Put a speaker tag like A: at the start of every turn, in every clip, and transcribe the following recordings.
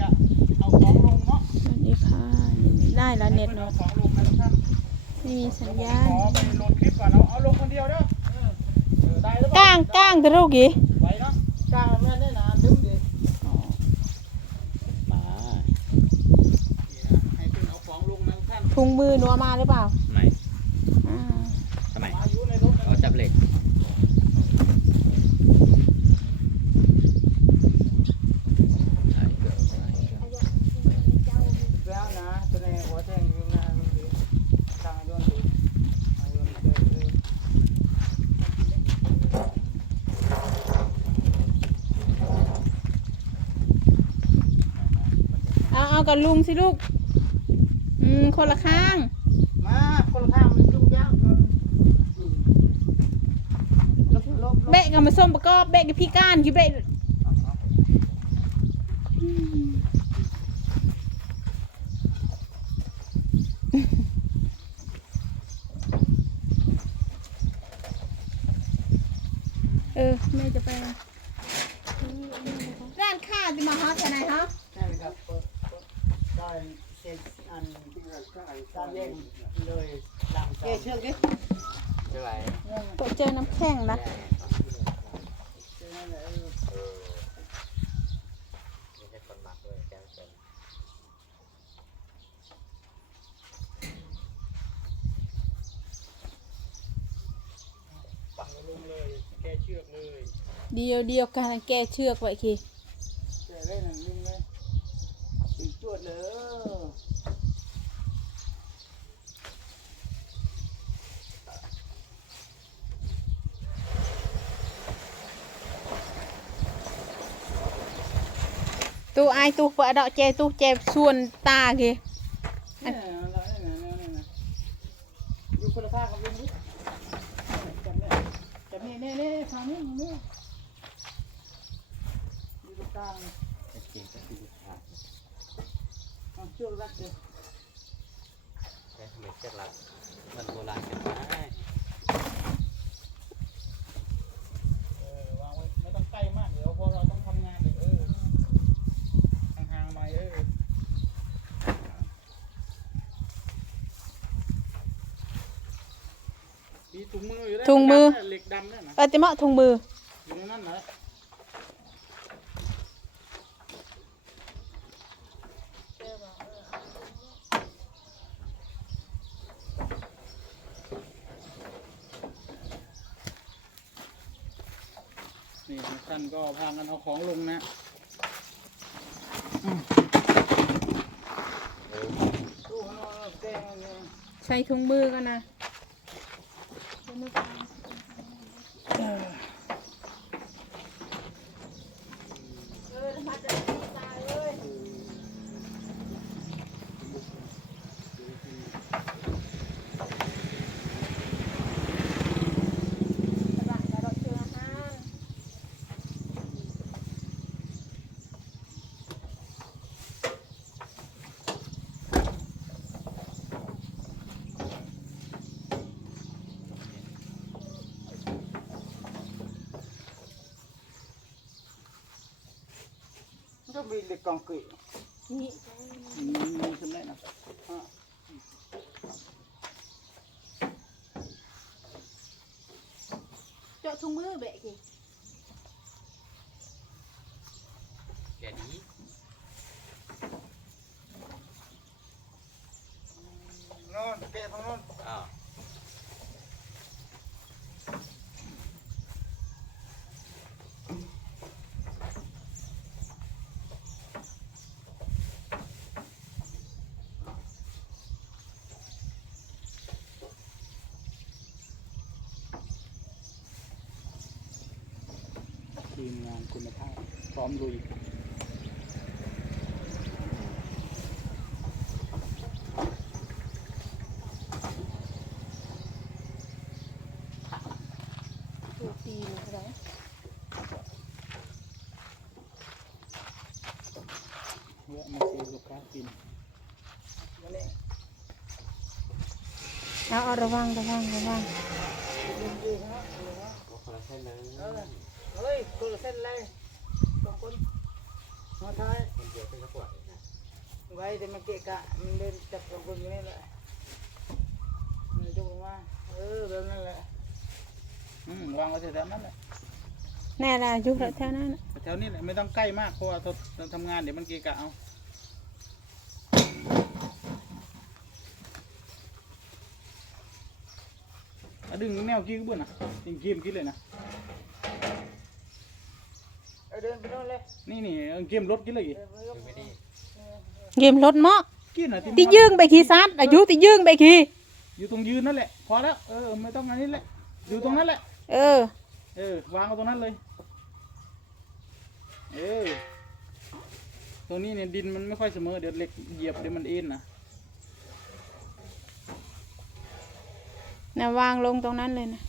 A: จะเอาของลงเนาะ
B: สวัสดีค่ะได้แล้วเน็ต
A: เอา
B: เนาะ
A: ของลงนะทุกท่าน
B: ไม่มีสัญญา
A: ข
B: ณ
A: อไปโหลดคลิปก่อนเอาเอาลงคนเดียวเด้อเออเออได้หรือเปล่
B: ก้างก้างกระโดกอี
A: ไหวเนาะกล้างแม่แน่นานดึงดิ
B: อ๋อมา
A: นี่นะให้เพิ่นเอาของลงนะทุกท่าน
B: ถุงมือหนัวมาหรือเปล่า
C: ไม่
B: อ่า
C: ทำไม
A: มาอยู่ในรถนะ
C: เอาจับเหล็กใช่เกิดใช่เกิด
A: แล้วนะตัวนี้หัวแท่งอยู่หน้ามันดิทางโยนดิทางโยนเดินเออ
B: เอาเอากับลุงสิลูก อืม คนละข้าง
A: มาคนละข้างมันยุ่งยากมันอืมลบลบลบ
B: เบะกับมาส้มประกอบเบะกับพี่ก้านกี่เบะอืมเออแม่จะไปร้านข้าวที่มาฮอตไหนฮะ
A: ใช่ครับเปิดเปิด ได้เซ็นอันการเล่นเลยหลังเกเชือกดิ
C: ใช่ไหม
B: ตัวเจอน้ำแข็งนะ
A: เชือกนั่นแหละเออ
C: เออไม่ใช่คนหมักเลยแกเป็น
A: ปังลงเลยแกเชือกเลย
B: เดียวเดียวกันแกเชือกไว้คี
A: แกได้นั่นลิงเลยตีจวดเลย
B: ตู้ไอายตู้เปิดดอกเจตู้เจ็บส่วนตาคี
A: เนี่ยอะไรเนี่ยเนี่ยเนี่ยเนี่ยอยู่คนละข้างกับลิงดิจับเนี่ยจับนี่เนี่ยเนี่ยทางนี้เนี่ยอยู่ตรงกลาง
C: จะกินจะกินขาด
A: เอาเชือกรัดเลย
C: แค่ทำไมเชือกรัดมันโบราณกันได้
A: เออวางไว้ไม่ต้องใกล้มากเดี๋ยวพอเราต้องทำงานเดี๋ยวเออห่างๆหน่อยเออ มีถุงมืออยู่ได้
B: ถุงมือ
A: เหล็กดำเนี่ยนะ
B: ปฏิมาถุงมือ
A: อยู่ในนั้นนะนี่ท่านก็พากันเอาของลงนะ
C: เออ
A: ตู้ข้างนอกแจ้งเนี่ย
B: ใช้ถุงมือกันนะ Yeah, no problem.
A: มันก็มีเหล็กกองกรีต
B: นี่
A: มีมีสำเร็จนะอะ
B: เจาะถุง มือเบะคี
C: แกนี้
A: โน่นแกะฝั่งามงานคุณภาพ พร้อมลุย
B: ตัวตีเลยก็ได้
A: เยอะมาซื้อลูกค้ากินวันนี้
B: เอาเอาระวังระวังระวัง
A: ดีๆครับ
C: ก็คนละเส้นเลย
A: เออเฮ้ยคนละเส้นเลยสองคนมาท้าย
C: คนเดียวเป็นกระปวดเอ
A: ไว้แต่มันเกะกะมันเดินจับกับคนอยู่นี่แหละมันจะบอกว่าเออแบบนั้นแหละอืมวางไว้แถวๆนั้นแหละ
B: แน่ละอยู่แถวนั้นน่ะ
A: แถวนี้แหละไม่ต้องใกล้มากเพราะว่าเราทำงานเดี๋ยวมันเกะกะเอาอะดึงแนวกี้ก็เบื่อนะจริงเกมกี้เลยนะ เดินไปโน่นเลยนี่นี่เอาเกมรถกี้เลยอีก
C: ดูไม่ดี
B: เกมรถเมาะ
A: กี้น่ะ
B: ติ
A: ที่
B: ยื่งไปขี่ซัดอายุติยื่งไปขี่
A: อยู่ตรงยืนนั่นแหละพอแล้วเออไม่ต้องอันนี้แหละอยู่ตรงนั้นแหละ
B: เออ
A: เออวางเอาตรงนั้นเลยเออตรงนี้เนี่ยดินมันไม่ค่อยเสมอเดี๋ยวเหล็กเหยียบเดี๋ยวมันเอ็นนะ
B: น่ะวางลงตรงนั้นเลยนะ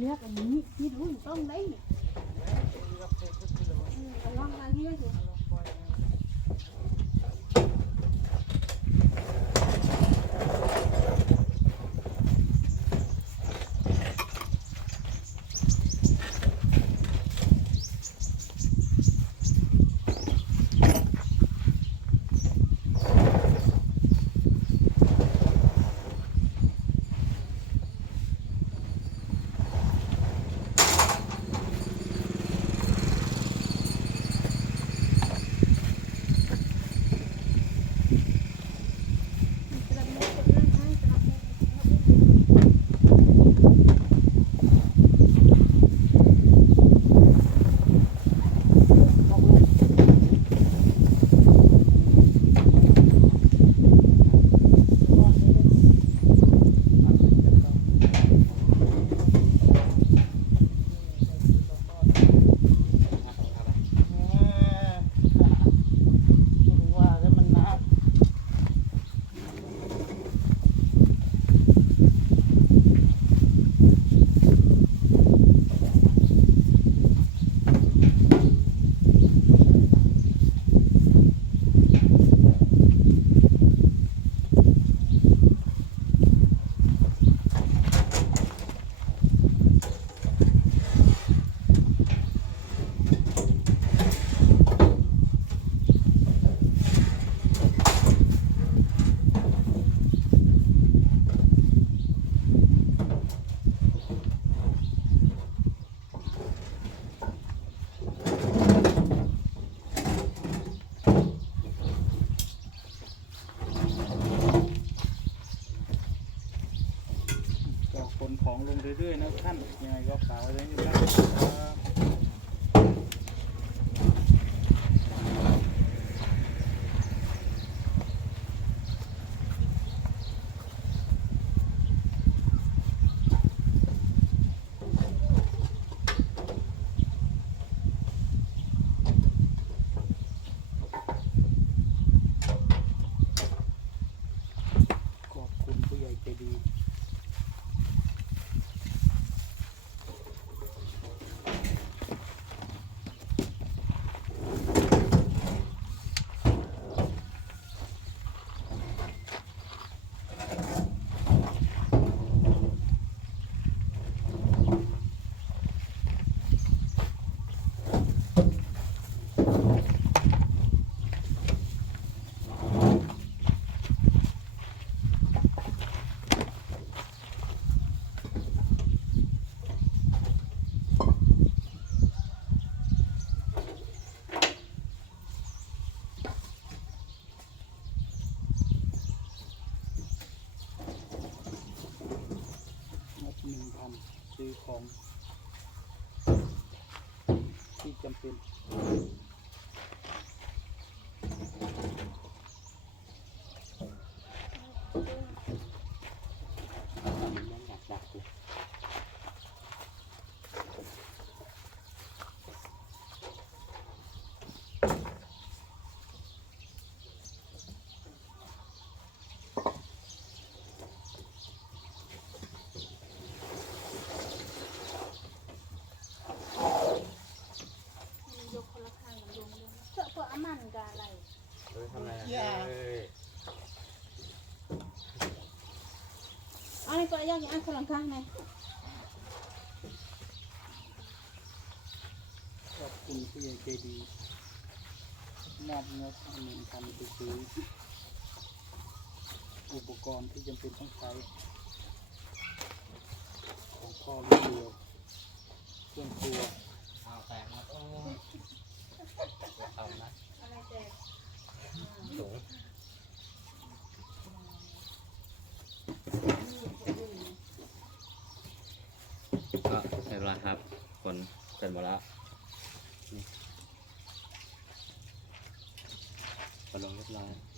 B: เลือกอันนี้นี่ดูต้องได้ลองอันนี้ดู
A: ลงเรื่อยๆนะท่านยังไงก็ฝากไว้ด้วยนะครับขอบคุณผู้ใหญ่ใจดี งบหนึ่งพัน ซื้อของที่จำเป็น
C: มันยังอยากดักอยู่
B: ยกคนละข้างกับลงเลยเพื่อเพื่อ อาอะไร
C: เฮ้ยทำอะไร
A: อย่า
C: อะเฮ้ย
B: เอาในตัวย่างอย่างอันคนละข้างไหม
A: ขอบคุณผู้ใหญ่ใจดีมอบงบหนึ่งพันไปซื้ออุปกรณ์ที่จำเป็นต้องใช้ ของพ่อลูกเดียวเครื่องครัว
C: เอาแตกมาโอ้อย่าเอานะ สูงก็ใช้เวลาครับคนเสร็จหมดแล้วนี่ก็ลงเรียบร้อย